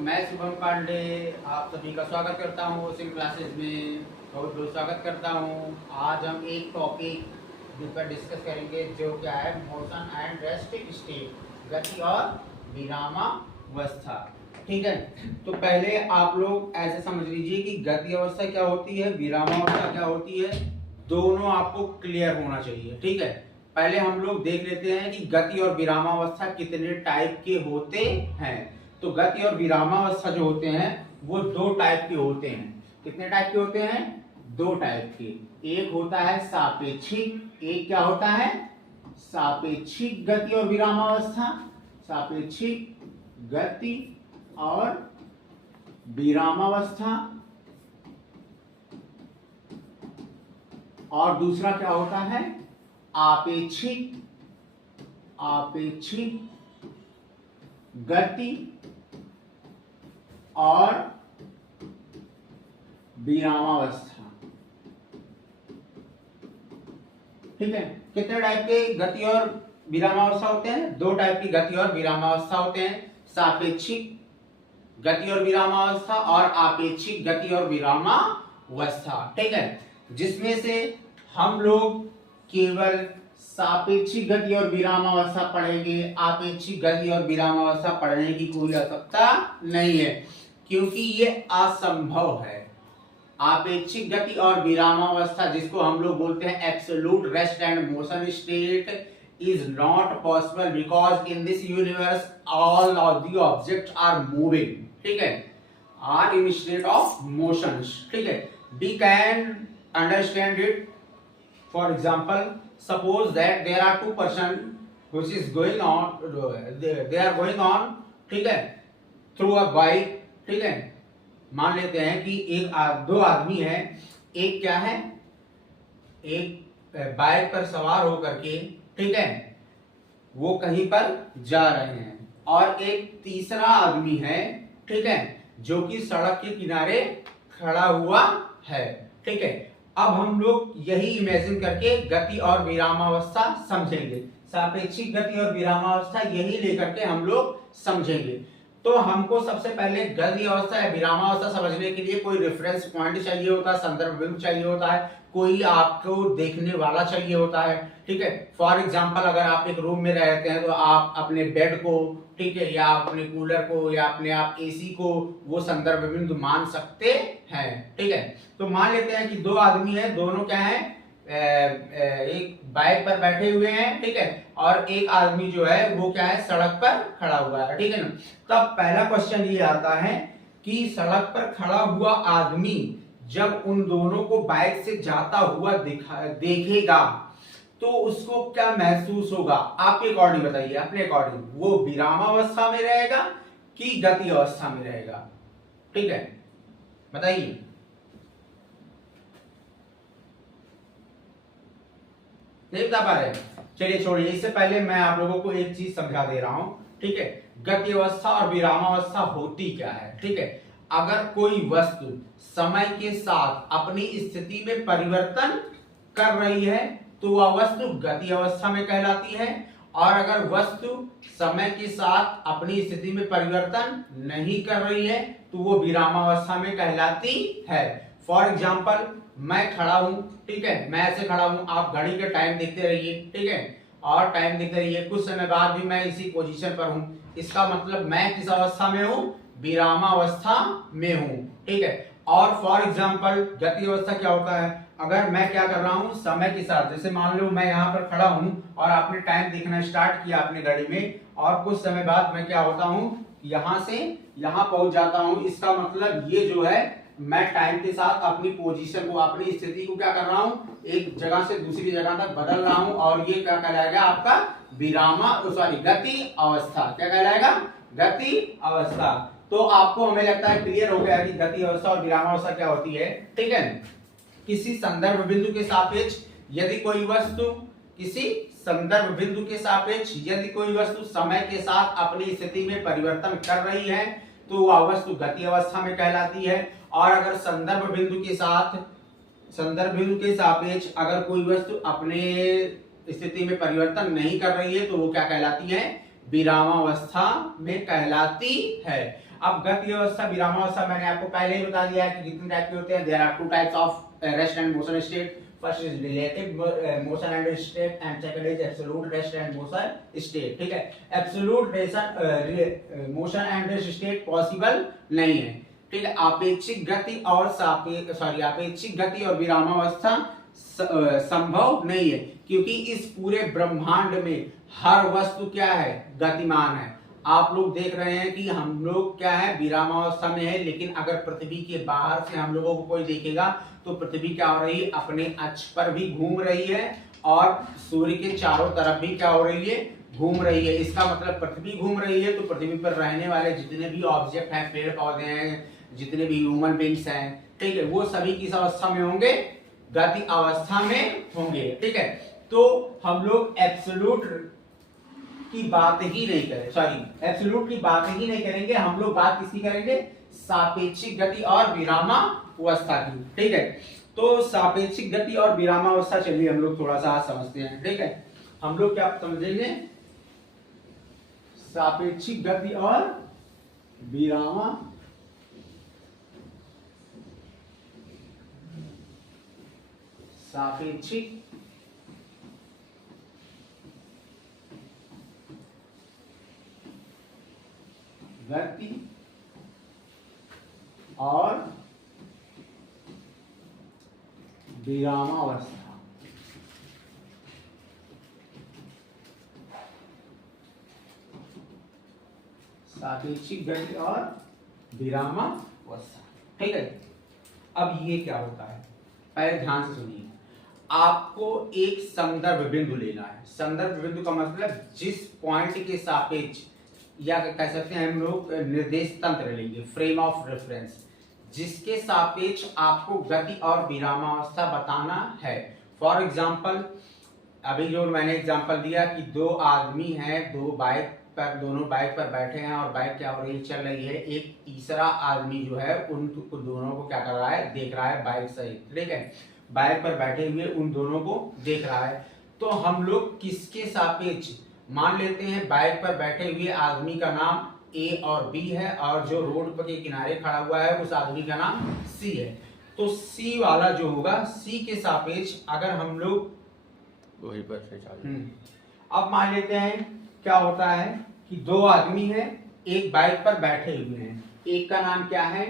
मैं शुभम पांडे आप सभी का स्वागत करता हूँ सिम क्लासेस में। बहुत बहुत स्वागत करता हूँ। आज हम एक टॉपिक पर डिस्कस करेंगे जो क्या है, मोशन एंड रेस्ट स्टेट, गति और विरामावस्था। ठीक है, तो पहले आप लोग ऐसे समझ लीजिए कि गति अवस्था क्या होती है, विरामावस्था क्या होती है, दोनों आपको क्लियर होना चाहिए। ठीक है, पहले हम लोग देख लेते हैं कि गति और विरामावस्था कितने टाइप के होते हैं। तो गति और विरामावस्था जो होते हैं वो दो टाइप के होते हैं। कितने टाइप के होते हैं? दो टाइप के। एक होता है सापेक्षिक, एक क्या होता है? सापेक्षिक गति और विरामावस्था, सापेक्षिक गति और विरामावस्था। और दूसरा क्या होता है? आपेक्षिक, आपेक्षिक गति और विरामावस्था। ठीक है, कितने टाइप के गति और विरामावस्था होते हैं? दो टाइप की गति और विरामावस्था होते हैं, सापेक्षिक गति और विरामावस्था और आपेक्षिक गति और विरामावस्था। ठीक है, जिसमें से हम लोग केवल सापेक्षिक गति और विरामावस्था पढ़ेंगे, आपेक्षिक गति और विरामावस्था पढ़ने की कोई आवश्यकता नहीं है, क्योंकि ये असंभव है। आपेक्षिक गति और विरामावस्था, जिसको हम लोग बोलते हैं absolute rest and motion state, is not possible because in this universe all of the objects are moving. ठीक है, are in state of motion. ठीक है, we can understand it. For example, suppose that there are two person which is going on, they are going on, ठीक है, through a bike। ठीक है, मान लेते हैं कि दो आदमी है, एक क्या है, एक बाइक पर सवार होकर के, ठीक है, वो कहीं पर जा रहे हैं, और एक तीसरा आदमी है, ठीक है, जो कि सड़क के किनारे खड़ा हुआ है। ठीक है, अब हम लोग यही इमेजिन करके गति और विरामावस्था समझेंगे, सापेक्षिक गति और विरामावस्था यही लेकर के हम लोग समझेंगे। तो हमको सबसे पहले गति अवस्था या विरामावस्था समझने के लिए कोई रेफरेंस पॉइंट चाहिए होता है, संदर्भ बिंदु चाहिए होता है, कोई आपको देखने वाला चाहिए होता है। ठीक है, फॉर एग्जांपल अगर आप एक रूम में रहते हैं तो आप अपने बेड को, ठीक है, या अपने कूलर को या अपने आप एसी को वो संदर्भ बिंदु मान सकते हैं। ठीक है, तो मान लेते हैं कि दो आदमी हैं, दोनों क्या है, एक बाइक पर बैठे हुए हैं, ठीक है, और एक आदमी जो है वो क्या है, सड़क पर खड़ा हुआ है। ठीक है ना, तब पहला क्वेश्चन ये आता है कि सड़क पर खड़ा हुआ आदमी जब उन दोनों को बाइक से जाता हुआ देखेगा तो उसको क्या महसूस होगा? आपके अकॉर्डिंग बताइए, अपने अकॉर्डिंग, वो विरामावस्था में रहेगा कि गति अवस्था में रहेगा? ठीक है, बताइए। नहीं बता पा रहे? चलिए छोड़िए, इससे पहले मैं आप लोगों को एक चीज समझा दे रहा हूं। ठीक है, गति अवस्था और विरामावस्था होती क्या है? ठीक है, अगर कोई वस्तु समय के साथ अपनी स्थिति में परिवर्तन कर रही है तो वह वस्तु गति अवस्था में कहलाती है, और अगर वस्तु समय के साथ अपनी स्थिति में परिवर्तन नहीं कर रही है तो वो विरामावस्था में कहलाती है। फॉर एग्जाम्पल, मैं खड़ा हूं, ठीक है, मैं ऐसे खड़ा हूं, आप घड़ी के टाइम देखते रहिए, ठीक है, और टाइम देखते रहिए, कुछ समय बाद भी मैं इसी पोजीशन पर हूं, इसका मतलब मैं किस अवस्था में हूं? विरामावस्था में हूं। ठीक है, और फॉर एग्जाम्पल गति अवस्था क्या होता है? अगर मैं क्या कर रहा हूं, समय के साथ, जैसे मान लो मैं यहाँ पर खड़ा हूं और आपने टाइम देखना स्टार्ट किया अपने घड़ी में, और कुछ समय बाद मैं क्या होता हूं, यहां से यहां पहुंच जाता हूं, इसका मतलब ये जो है मैं टाइम के साथ अपनी पोजीशन को, अपनी स्थिति को क्या कर रहा हूं, एक जगह से दूसरी जगह तक बदल रहा हूं, और ये क्या कहलाएगा आपका? गति अवस्था। क्या कहलाएगा? गति अवस्था। तो आपको, हमें लगता है, क्लियर हो गया कि गति अवस्था और विरामावस्था क्या होती है। ठीक है, किसी संदर्भ बिंदु के सापेक्ष यदि कोई वस्तु, किसी संदर्भ बिंदु के सापेक्ष यदि कोई वस्तु समय के साथ अपनी स्थिति में परिवर्तन कर रही है तो वह वस्तु गति अवस्था में कहलाती है, और अगर संदर्भ बिंदु के सापेक्ष अगर कोई वस्तु अपने स्थिति में परिवर्तन नहीं कर रही है तो वो क्या कहलाती है? विरामावस्था में कहलाती है। अब गति अवस्था, विरामावस्था मैंने आपको पहले ही बता दिया है कि कितने टाइप के होते हैं। There are two types of rest and motion state. First is relative motion and state and second is absolute rest and motion state. ठीक है, absolute motion and rest state possible नहीं है। ठीक है, आपेक्षिक गति और आपेक्षिक गति और विरामावस्था संभव नहीं है, क्योंकि इस पूरे ब्रह्मांड में हर वस्तु क्या है, गतिमान है। आप लोग देख रहे हैं कि हम लोग क्या है, विरामावस्था में है, लेकिन अगर पृथ्वी के बाहर से हम लोगों को कोई देखेगा तो पृथ्वी क्या हो रही है, अपने अक्ष पर भी घूम रही है और सूर्य के चारों तरफ भी क्या हो रही है, घूम रही है। इसका मतलब पृथ्वी घूम रही है तो पृथ्वी पर रहने वाले जितने भी ऑब्जेक्ट हैं, पेड़ पौधे हैं, जितने भी ह्यूमन बींग्स हैं, ठीक है, वो सभी किस अवस्था में होंगे, गति अवस्था में होंगे। ठीक है, तो हम लोग एब्सोल्यूट की बात ही नहीं करें, एब्सोल्यूट की बात ही नहीं करेंगे, हम लोग बात किसकी करेंगे, सापेक्षिक गति और विरामावस्था की। ठीक है, तो सापेक्षिक गति और विरामावस्था चलिए हम लोग थोड़ा सा समझते हैं। ठीक है, हम लोग क्या समझेंगे, सापेक्षिक गति और विरामावस्था। सापेक्षिक गति और विरामावस्था। सापेक्षिक गति और विरामावस्था। ठीक है, अब ये क्या होता है, पहले ध्यान से सुनिए। आपको एक संदर्भ बिंदु लेना है। संदर्भ बिंदु का मतलब जिस पॉइंट के सापेक्ष, या कह सकते हैं हम लोग निर्देश तंत्र लेंगे, फ्रेम ऑफ रेफरेंस, जिसके सापेक्ष आपको गति और विरामावस्था बताना है। फॉर एग्जांपल, अभी जो मैंने एग्जांपल दिया कि दो आदमी हैं, दोनों बाइक पर बैठे हैं और बाइक क्या हो रही है, चल रही है। एक तीसरा आदमी जो है उन दोनों को क्या कर रहा है, देख रहा है बाइक सहित। ठीक है, बाइक पर बैठे हुए उन दोनों को देख रहा है। तो हम लोग किसके सापेक्ष मान लेते हैं, बाइक पर बैठे हुए आदमी का नाम ए और बी है और जो रोड पर के किनारे खड़ा हुआ है उस आदमी का नाम सी है। तो सी वाला जो होगा, सी के सापेक्ष अगर हम लोग वहीं पर से चालू। अब मान लेते हैं क्या होता है कि दो आदमी हैं, एक बाइक पर बैठे हुए हैं, एक का नाम क्या है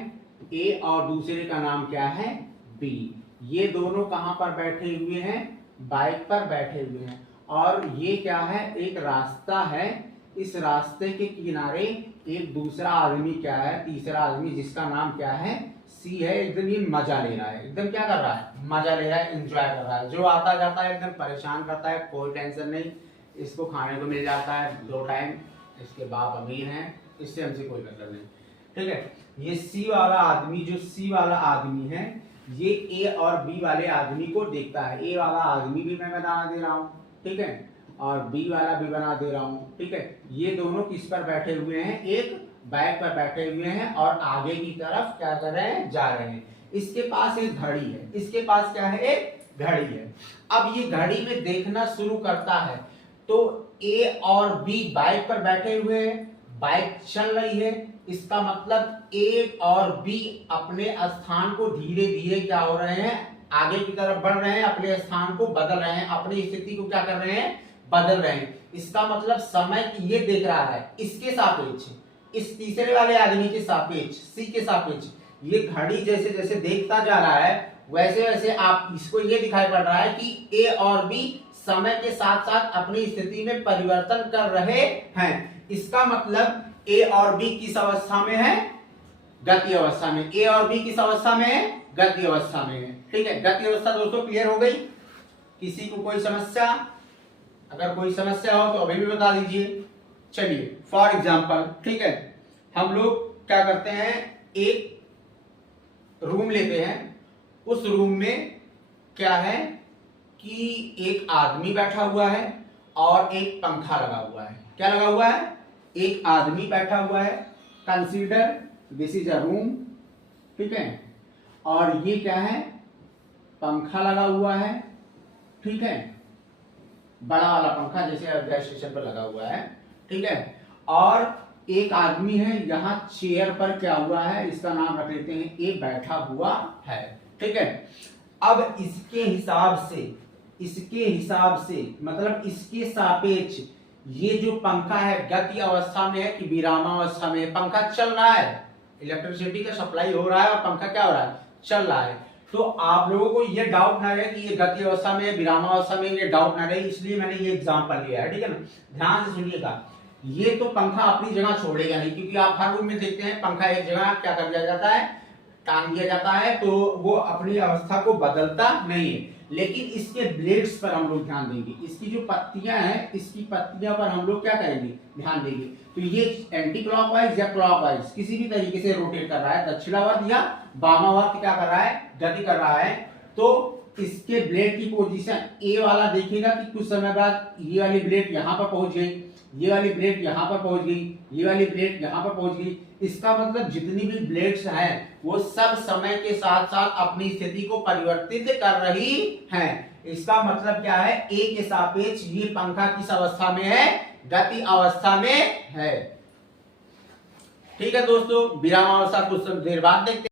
ए और दूसरे का नाम क्या है बी। ये दोनों कहां पर बैठे हुए हैं, बाइक पर बैठे हुए हैं और ये क्या है, एक रास्ता है। इस रास्ते के किनारे एक दूसरा आदमी क्या है, तीसरा आदमी जिसका नाम क्या है सी है। एकदम ये मजा ले रहा है, एकदम क्या कर रहा है, मजा ले रहा है, एंजॉय कर रहा है। जो आता जाता है एकदम परेशान करता है, कोई टेंशन नहीं, इसको खाने को मिल जाता है 2 टाइम, इसके बाप अमीर हैं, इससे हमसे कोई मतलब नहीं। ठीक है, ये सी वाला आदमी, जो सी वाला आदमी है, ये ए और बी वाले आदमी को देखता है। ए वाला आदमी भी मैं बना दे रहा हूँ, ठीक है, और बी वाला भी बना दे रहा हूँ। ठीक है, ये दोनों किस पर बैठे हुए हैं, एक बाइक पर बैठे हुए हैं और आगे की तरफ क्या कर रहे हैं, जा रहे हैं। इसके पास एक घड़ी है, इसके पास क्या है, एक घड़ी है। अब ये घड़ी में देखना शुरू करता है तो ए और बी बाइक पर बैठे हुए हैं, बाइक चल रही है, इसका मतलब ए और बी अपने स्थान को धीरे धीरे क्या हो रहे हैं, आगे की तरफ बढ़ रहे हैं, अपने स्थान को बदल रहे हैं, अपनी स्थिति को क्या कर रहे हैं, बदल रहे हैं। इसका मतलब समय ये देख रहा है इसके सापेक्ष, इस तीसरे वाले आदमी के सापेक्ष, सी के सापेक्ष। ये घड़ी जैसे जैसे देखता जा रहा है वैसे वैसे आप इसको ये दिखाई पड़ रहा है कि ए और बी समय के साथ साथ अपनी स्थिति में परिवर्तन कर रहे हैं। इसका मतलब ए और बी किस अवस्था में है, गति अवस्था में। ए और बी किस अवस्था में है, गति अवस्था में है। ठीक है, गति अवस्था दोस्तों क्लियर हो गई। किसी को कोई समस्या, अगर कोई समस्या हो तो अभी भी बता दीजिए। चलिए फॉर एग्जांपल, ठीक है, हम लोग क्या करते हैं, एक रूम लेते हैं। उस रूम में क्या है कि एक आदमी बैठा हुआ है और एक पंखा लगा हुआ है। क्या लगा हुआ है, एक आदमी बैठा हुआ है। Consider this is a room, ठीक है, और ये क्या है, पंखा लगा हुआ है। ठीक है, बड़ा वाला पंखा जैसे गैस स्टेशन पर लगा हुआ है। ठीक है, और एक आदमी है यहाँ चेयर पर क्या हुआ है, इसका नाम रख लेते हैं ए, बैठा हुआ है। ठीक है, अब इसके हिसाब से मतलब इसके सापेक्ष ये जो पंखा है गति अवस्था में है कि विरामावस्था में है? पंखा चल रहा है, इलेक्ट्रिसिटी का सप्लाई हो रहा है और पंखा क्या हो रहा है, चल रहा है। तो आप लोगों को ये डाउट ना रहे कि ये गति अवस्था में है विरामावस्था में, ये डाउट ना रहे, इसलिए मैंने ये एग्जांपल लिया है। ठीक है ना, ध्यान से सुनिएगा। ये तो पंखा अपनी जगह छोड़ेगा नहीं, क्योंकि आप हर रूम में देखते हैं पंखा एक जगह क्या कर दिया जाता है, टांग दिया जाता है, तो वो अपनी अवस्था को बदलता नहीं है। लेकिन इसके ब्लेड्स पर हम लोग ध्यान देंगे, इसकी जो पत्तियां हैं, इसकी पत्तियां पर हम लोग क्या करेंगे, ध्यान देंगे। तो ये एंटी क्लॉकवाइज या क्लॉकवाइज किसी भी तरीके से रोटेट कर रहा है, दक्षिणावर्त या वामावर्त क्या कर रहा है, गति कर रहा है। तो इसके ब्लेड की पोजीशन ए वाला देखिएगा कि कुछ समय बाद ये वाली ब्लेड यहाँ पर पहुंच गई, ये वाली ब्लेड यहाँ पर पहुंच गई, ये वाली ब्लेड यहाँ पर पहुंच गई। इसका मतलब जितनी भी ब्लेड्स हैं वो सब समय के साथ साथ अपनी स्थिति को परिवर्तित कर रही हैं। इसका मतलब क्या है, ए के सापेक्ष ये पंखा किस अवस्था में है, गति अवस्था में है। ठीक है दोस्तों, विरामावस्था कुछ देर बाद देखते हैं।